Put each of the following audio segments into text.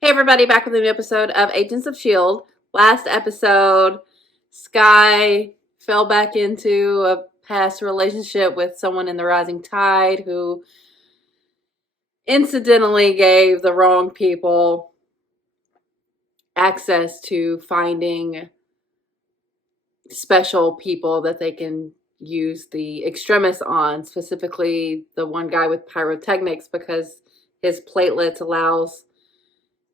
Hey everybody, back with a new episode of Agents of S.H.I.E.L.D. Last episode, Skye fell back into a past relationship with someone in the Rising Tide who incidentally gave the wrong people access to finding special people that they can use the extremists on, specifically the one guy with pyrotechnics, because his platelets allows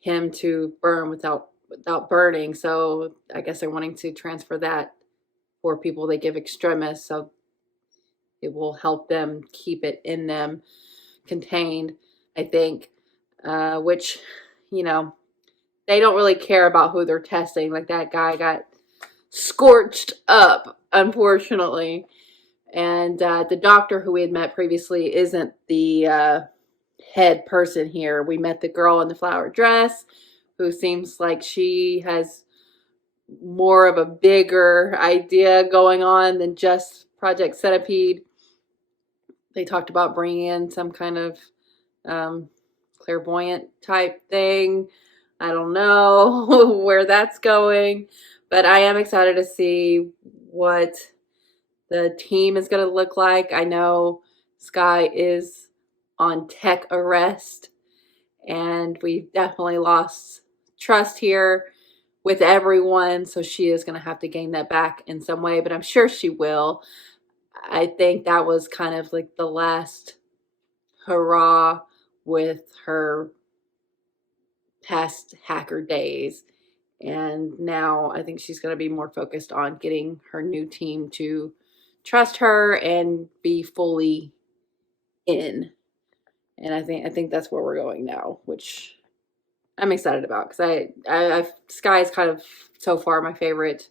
him to burn without burning. So I guess they're wanting to transfer that for people they give extremists, so it will help them keep it in them contained, I think. Which, you know, they don't really care about who they're testing. Like, that guy got scorched up, unfortunately. And the doctor who we had met previously isn't the head person here. We met the girl in the flower dress who seems like she has more of a bigger idea going on than just Project Centipede. They talked about bringing in some kind of clairvoyant type thing. I don't know where that's going, but I am excited to see what the team is going to look like. I know Skye is on tech arrest, and we've definitely lost trust here with everyone, so she is going to have to gain that back in some way, but I'm sure she will. I think that was kind of like the last hurrah with her past hacker days, and now I think she's going to be more focused on getting her new team to trust her and be fully in. And I think that's where we're going now, which I'm excited about, because Skye is kind of so far my favorite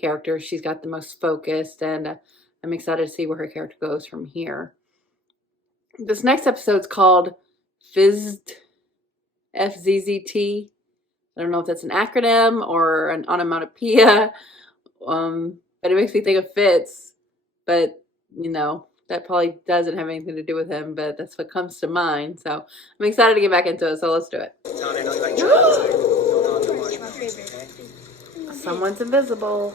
character. She's got the most focused, and I'm excited to see where her character goes from here. This next episode's called FZZT. FZZT. I don't know if that's an acronym or an onomatopoeia, but it makes me think of Fitz. But, you know, that probably doesn't have anything to do with him, but that's what comes to mind. So I'm excited to get back into it, so let's do it. Someone's invisible.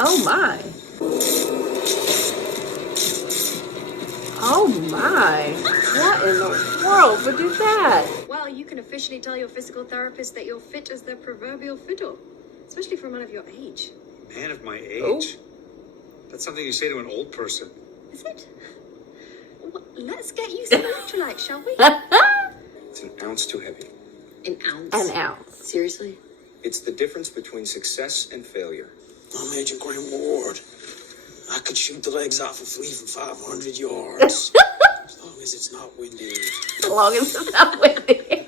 Oh my. Oh my. What in the world would do that? Well, you can officially tell your physical therapist that you're fit as their proverbial fiddle, especially for a man of your age. Man of my age? Oh. That's something you say to an old person. Is it? Well, let's get you some electrolytes, shall we? It's an ounce too heavy. An ounce? An ounce. Seriously? It's the difference between success and failure. I'm Agent Graham Ward. I could shoot the legs off a flea from 500 yards. As long as it's not windy. As long as it's not windy.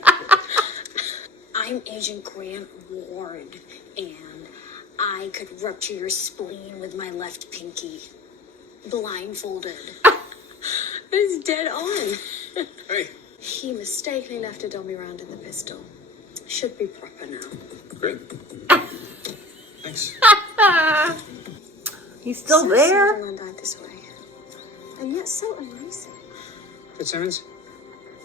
I'm Agent Grant Ward, and I could rupture your spleen with my left pinky. Blindfolded. It's dead on. Hey. He mistakenly left a dummy round in the pistol. Should be proper now. Great. Thanks. He's still there? Someone died this way. And yet so amazing. Fitzsimmons,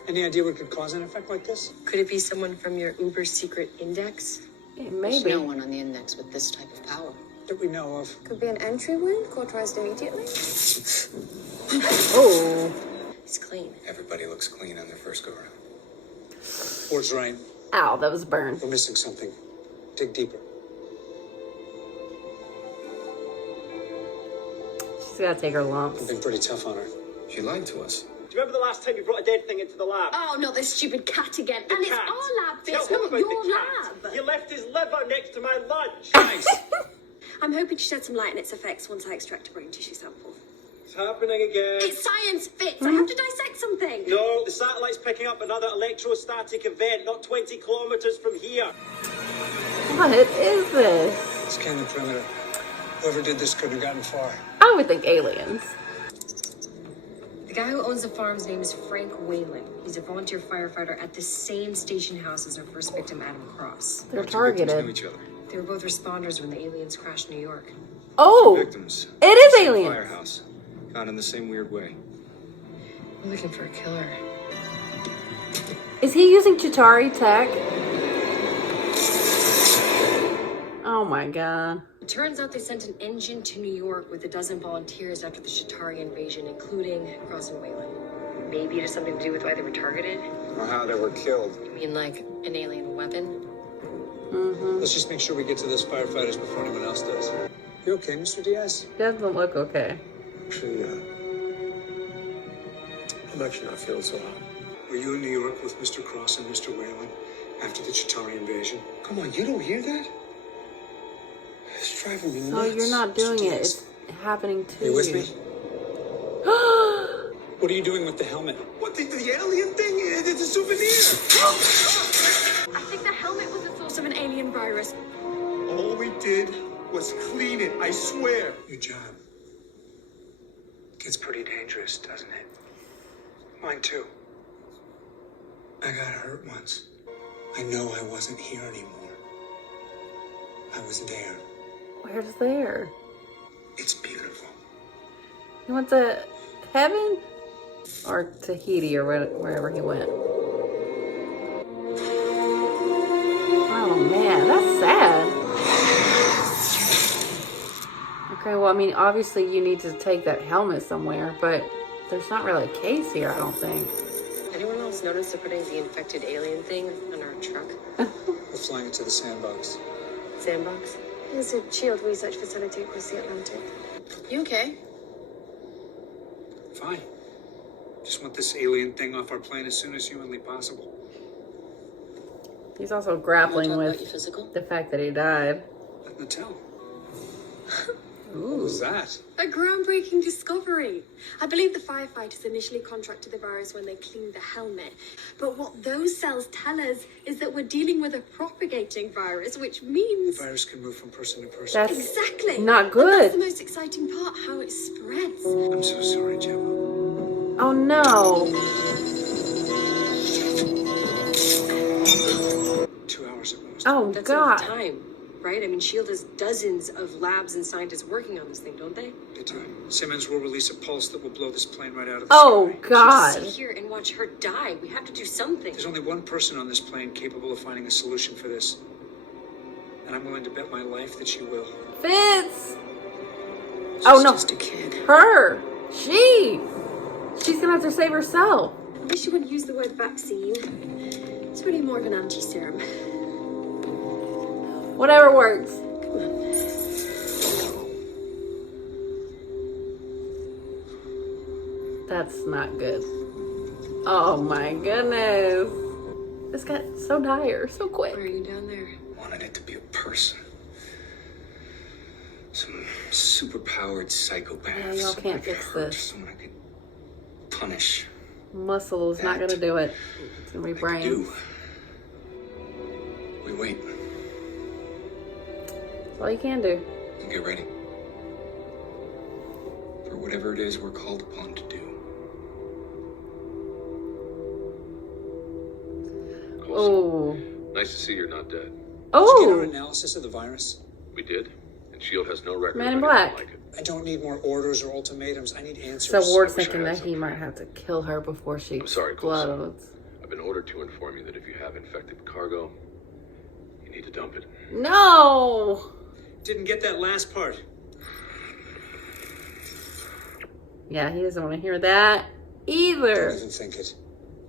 any idea what could cause an effect like this? Could it be someone from your uber secret index? Yeah, There's maybe. no one on the index with this type of power. That we know of. Could be an entry wound, cauterized immediately. Oh. It's clean. Everybody looks clean on their first go around. Ward's right. Ow, that was a burn. We're missing something. Dig deeper. She's got to take her lumps. We've been pretty tough on her. She lied to us. Do you remember the last time you brought a dead thing into the lab? Oh, not this stupid cat again. The and cat. it's our lab, Fitz, Tell him not about your the cat. lab. You left his liver next to my lunch. Thanks. I'm hoping to shed some light on its effects once I extract a brain tissue sample. It's happening again. It's science, Fitz. I have to dissect something. No, the satellite's picking up another electrostatic event, not 20 kilometers from here. What is this? Scan the perimeter. Whoever did this couldn't have gotten far. I would think aliens. The guy who owns the farm's name is Frank Whalen. He's a volunteer firefighter at the same station house as our first victim, Adam Cross. They're What's your victims know targeted. each other? They were both responders when the aliens crashed New York. Oh, Victims. it is Same aliens. Firehouse. Found in the same weird way. We're looking for a killer. Is he using Chitauri tech? Oh my god. It turns out they sent an engine to New York with 12 volunteers after the Shatari invasion, including Cross and Whalen. Maybe it has something to do with why they were targeted? Or how they were killed. You mean like an alien weapon? Mm-hmm. Let's just make sure we get to those firefighters before anyone else does. You okay, Mr. Diaz? Doesn't look okay. Actually, I'm actually not feeling so hot. Were you in New York with Mr. Cross and Mr. Whalen after the Chitauri invasion? Come on, you don't hear that? It's driving me nuts. No, you're not doing Mr. it. Diaz. It's happening to Are you with me? you. What are you doing with the helmet? What, the alien thing? It's a souvenir. I think the helmet was the source of an alien virus. All we did was clean it, I swear. Your job gets pretty dangerous, doesn't it? Mine too. I got hurt once. I know I wasn't here anymore. I was there. Where's there? It's beautiful. He went to heaven? Or Tahiti or wherever he went. Oh man, that's sad. Okay, well, I mean, obviously you need to take that helmet somewhere, but there's not really a case here, I don't think. Anyone else notice they're putting the infected alien thing on our truck? We're flying it to the sandbox. Sandbox? It's a S.H.I.E.L.D. research facility across the Atlantic. You okay? Fine. Just want this alien thing off our plane as soon as humanly possible. He's also grappling Wanna talk about with your physical? the fact that he died. Let me tell. What Ooh. was that? A groundbreaking discovery. I believe the firefighters initially contracted the virus when they cleaned the helmet. But what those cells tell us is that we're dealing with a propagating virus, which means... The virus can move from person to person. That's Exactly. not And good. that's the most exciting part, how it spreads. I'm so sorry, Gemma. Oh no. 2 hours at most. Oh That's god. enough time, right? I mean, S.H.I.E.L.D. has dozens of labs and scientists working on this thing, don't they? They do. Simmons will release a pulse that will blow this plane right out of the Oh sky. god. Sit here and watch her die. We have to do something. There's only one person on this plane capable of finding a solution for this. And I'm willing to bet my life that she will. Fitz. She's Oh no. just a kid. Her. She's gonna have to save herself. I wish you wouldn't use the word vaccine. It's really more of an anti-serum. Whatever works. That's not good. Oh my goodness. This got so dire, so quick. Why are you down there? Wanted it to be a person. Some superpowered psychopath. Yeah, y'all someone can't I could fix hurt, this. Someone I could punish. Muscle is not gonna do it. It's gonna be I could brains. do. We wait That's all you can do. and get ready. For whatever it is we're called upon to do. Oh. Nice to see you're not dead. Did you get our Oh. analysis of the virus? We did, and S.H.I.E.L.D. has no record Man in of anything Black. like it. I don't need more orders or ultimatums. I need answers. So Ward's I wish I thinking had that he something. might have to kill her before she I'm sorry, Coulson. explodes. I've been ordered to inform you that if you have infected cargo, you need to dump it. No. Didn't get that last part. Yeah, he doesn't want to hear that Don't either. even think it.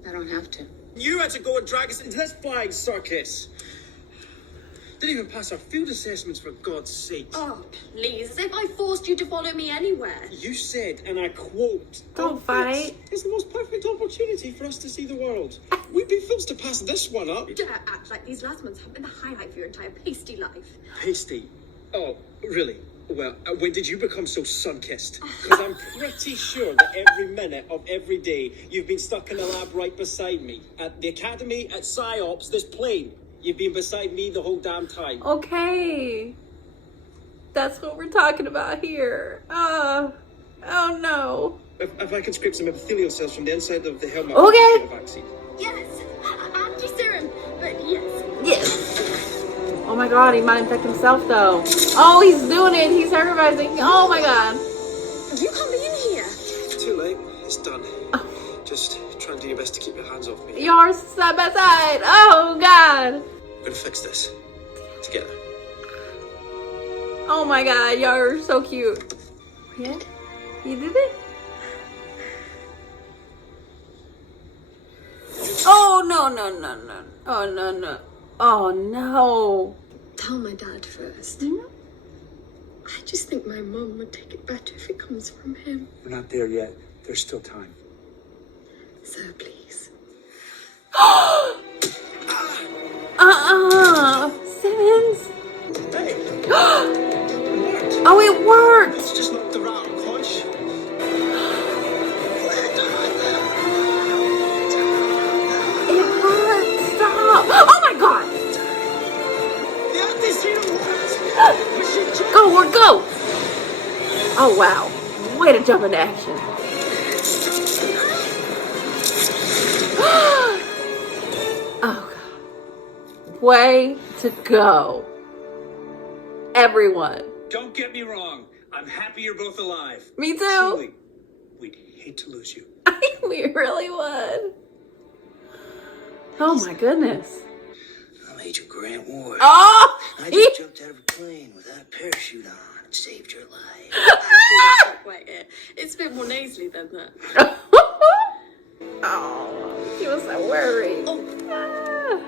I don't have to. You had to go and drag us into this flying circus. Didn't even pass our field assessments, for God's sake. Oh, please, as if I forced you to follow me anywhere. You said, and I quote, Don't "Oh, fight." It's the most perfect opportunity for us to see the world. We'd be fools to pass this one up. Don't act like these last months have been the highlight of your entire pasty life. Pasty. Oh, really? Well, when did you become so sun-kissed? Because I'm pretty sure that every minute of every day you've been stuck in the lab right beside me. At the academy, at PsyOps, this plane. You've been beside me the whole damn time. Okay. That's what we're talking about here. Oh no. If I can scrape some epithelial cells from the inside of the helmet, Okay. I'll get a vaccine. Yes, anti-serum, but yes. Yes. Oh my god, he might infect himself though. Oh, he's doing it. He's supervising. Oh my god. You can't be in here. Too late. It's done. Oh. Just try and do your best to keep your hands off me. You're side by side. Oh god. We're gonna fix this. Together. Oh my god, you're so cute. Yeah? You did it? Oh no. Oh no. Oh no. Tell my dad first. I just think my mum would take it better if it comes from him. We're not there yet. There's still time. So please. Simmons. Hey! Oh, it worked. It's just knocked her out unconscious. It worked. Stop. Oh my god. Go, Ward, go. Oh wow. Way to jump into action. Oh god. Way to go. Everyone. Don't get me wrong. I'm happy you're both alive. Me too. Truly, we'd hate to lose you. We really would. Oh my goodness. I'm Agent Grant Ward. Oh! I just jumped out of a plane without a parachute on and saved your life. Actually, that's not quite it. It's a bit more nasally than that. Oh, she was so worried. Ah.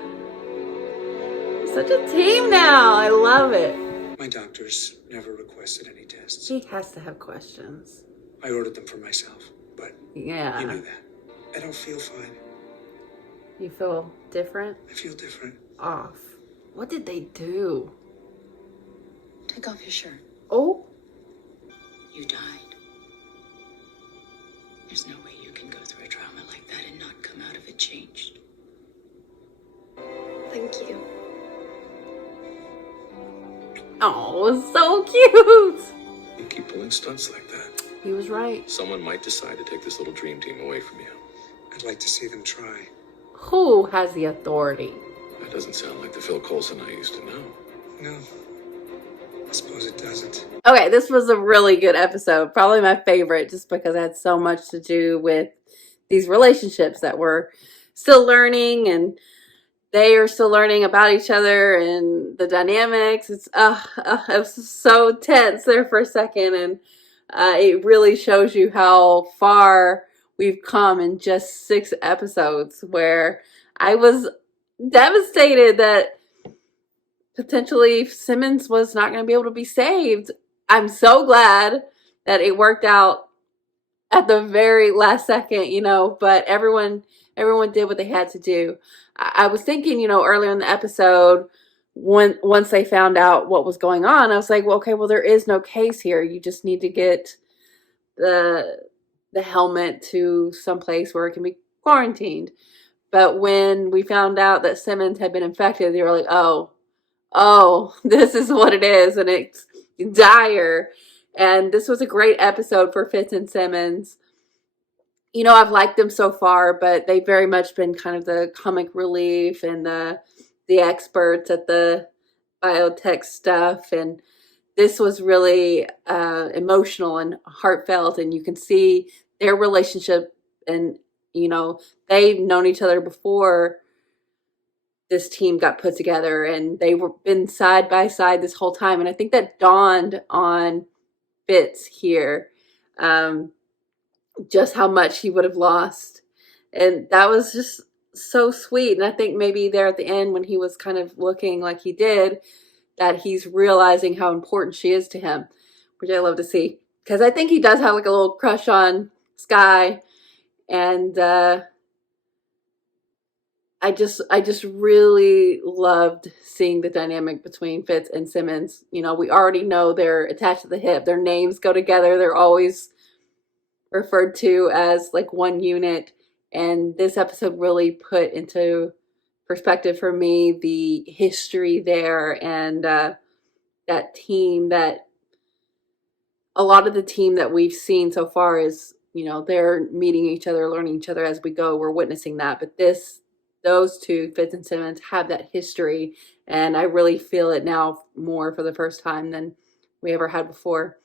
We're such a team now. I love it. My doctors never requested any tests. He has to have questions. I ordered them for myself, but Yeah. you knew that. I don't feel fine. You feel different? I feel different. Off. What did they do? Take off your shirt. Oh. You died. There's no way you can go through a trauma like that and not come out of it changed. Thank you. Oh, so cute. You keep pulling stunts like that. He was right. Someone might decide to take this little dream team away from you. I'd like to see them try. Who has the authority? That doesn't sound like the Phil Coulson I used to know. No, I suppose it doesn't. Okay, this was a really good episode. Probably my favorite just because it had so much to do with these relationships that we're still learning and they are still learning about each other and the dynamics. It was so tense there for a second, and it really shows you how far we've come in just 6 episodes, where I was devastated that potentially Simmons was not going to be able to be saved. I'm so glad that it worked out at the very last second, but everyone did what they had to do. I was thinking, earlier in the episode, once they found out what was going on, I was like, well, okay, well, there is no case here. You just need to get the helmet to someplace where it can be quarantined. But when we found out that Simmons had been infected, they were like, oh, this is what it is, and it's dire. And this was a great episode for Fitz and Simmons. I've liked them so far, but they've very much been kind of the comic relief and the experts at the biotech stuff. And this was really emotional and heartfelt, and you can see their relationship. And, they've known each other before this team got put together, and they were been side by side this whole time. And I think that dawned on Fitz here. Just how much he would have lost. And that was just so sweet. And I think maybe there at the end, when he was kind of looking like he did, that he's realizing how important she is to him, which I love to see. Because I think he does have like a little crush on Sky. And I just really loved seeing the dynamic between Fitz and Simmons. We already know they're attached to the hip. Their names go together. They're always referred to as like one unit, and this episode really put into perspective for me the history there, and that team, that a lot of the team that we've seen so far is, they're meeting each other, learning each other as we go. We're witnessing that, but those two, Fitz and Simmons, have that history, And I really feel it now more for the first time than we ever had before.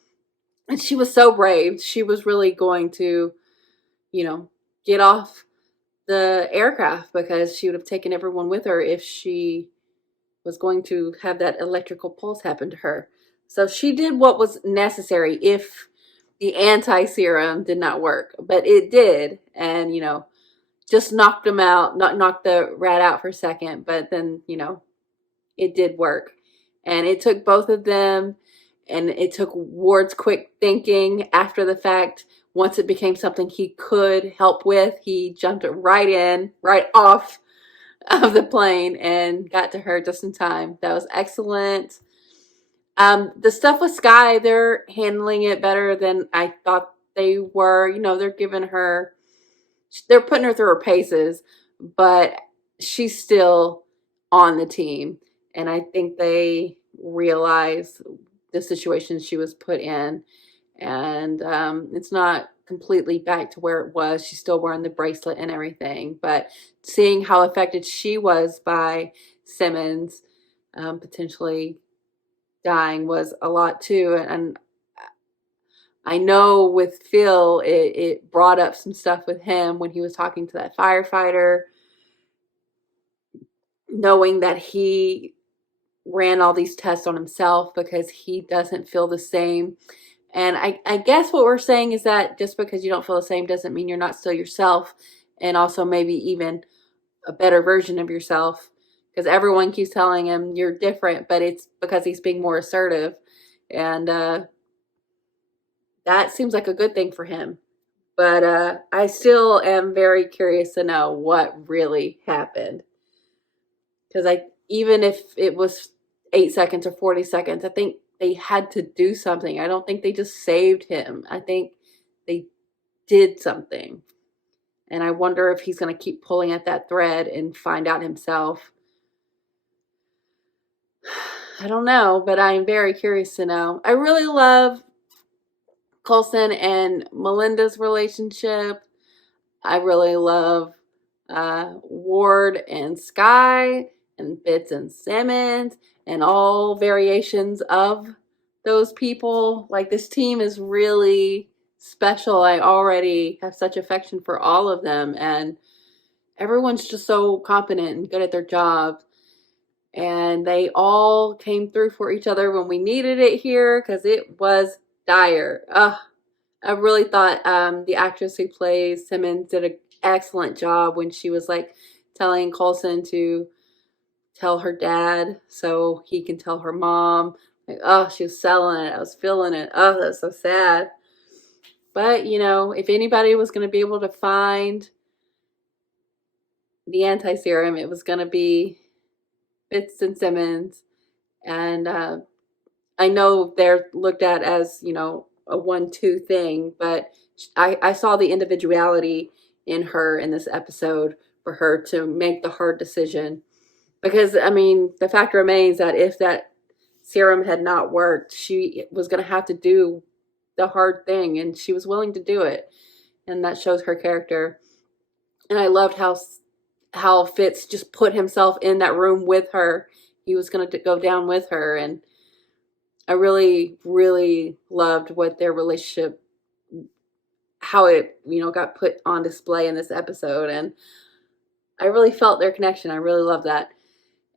And she was so brave. She was really going to, get off the aircraft because she would have taken everyone with her if she was going to have that electrical pulse happen to her. So she did what was necessary if the anti-serum did not work. But it did. And, just knocked him out, not knocked the rat out for a second. But then, it did work. And it took both of them, and it took Ward's quick thinking after the fact. Once it became something he could help with, he jumped right in, right off of the plane and got to her just in time. That was excellent. The stuff with Sky, they're handling it better than I thought they were. They're putting her through her paces, but she's still on the team. And I think they realize the situation she was put in. And it's not completely back to where it was. She's still wearing the bracelet and everything. But seeing how affected she was by Simmons potentially dying was a lot too. And I know with Phil, it brought up some stuff with him when he was talking to that firefighter, knowing that he ran all these tests on himself because he doesn't feel the same. And I guess what we're saying is that just because you don't feel the same doesn't mean you're not still yourself, and also maybe even a better version of yourself, because everyone keeps telling him you're different, but it's because he's being more assertive. And that seems like a good thing for him. But I still am very curious to know what really happened. Because even if it was 8 seconds or 40 seconds, I think they had to do something. I don't think they just saved him. I think they did something. And I wonder if he's going to keep pulling at that thread and find out himself. I don't know, but I'm very curious to know. I really love Coulson and Melinda's relationship. I really love Ward and Sky and Fitz and Simmons and all variations of those people. Like, this team is really special. I already have such affection for all of them, and everyone's just so competent and good at their job. And they all came through for each other when we needed it here, because it was dire. I really thought the actress who plays Simmons did an excellent job when she was like telling Coulson to tell her dad so he can tell her mom. Like, oh, she was selling it. I was feeling it. Oh, that's so sad. But, if anybody was going to be able to find the anti-serum, it was going to be Fitz and Simmons. And I know they're looked at as, a 1-2 thing, but I saw the individuality in her in this episode for her to make the hard decision. Because, the fact remains that if that serum had not worked, she was going to have to do the hard thing, and she was willing to do it. And that shows her character. And I loved how Fitz just put himself in that room with her. He was going to go down with her, and I really, really loved what their relationship, how it, got put on display in this episode. And I really felt their connection. I really love that.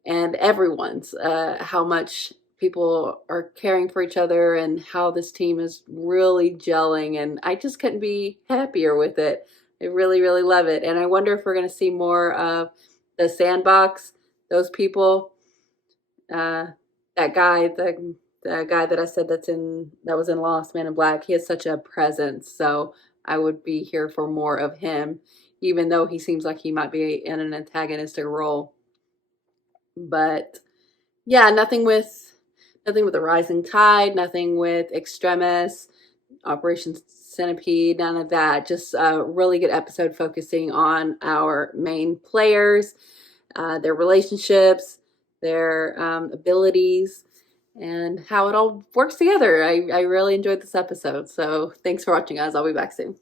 And everyone's, how much people are caring for each other and how this team is really gelling. And I just couldn't be happier with it. I really, really love it. And I wonder if we're going to see more of the Sandbox, those people, that guy, the guy that I said that was in Lost, Man in Black. He has such a presence, so I would be here for more of him, even though he seems like he might be in an antagonistic role. But yeah, nothing with the Rising Tide, nothing with Extremis, Operation Centipede, none of that. Just a really good episode focusing on our main players, their relationships, their abilities, and how it all works together. I really enjoyed this episode. So thanks for watching, guys. I'll be back soon.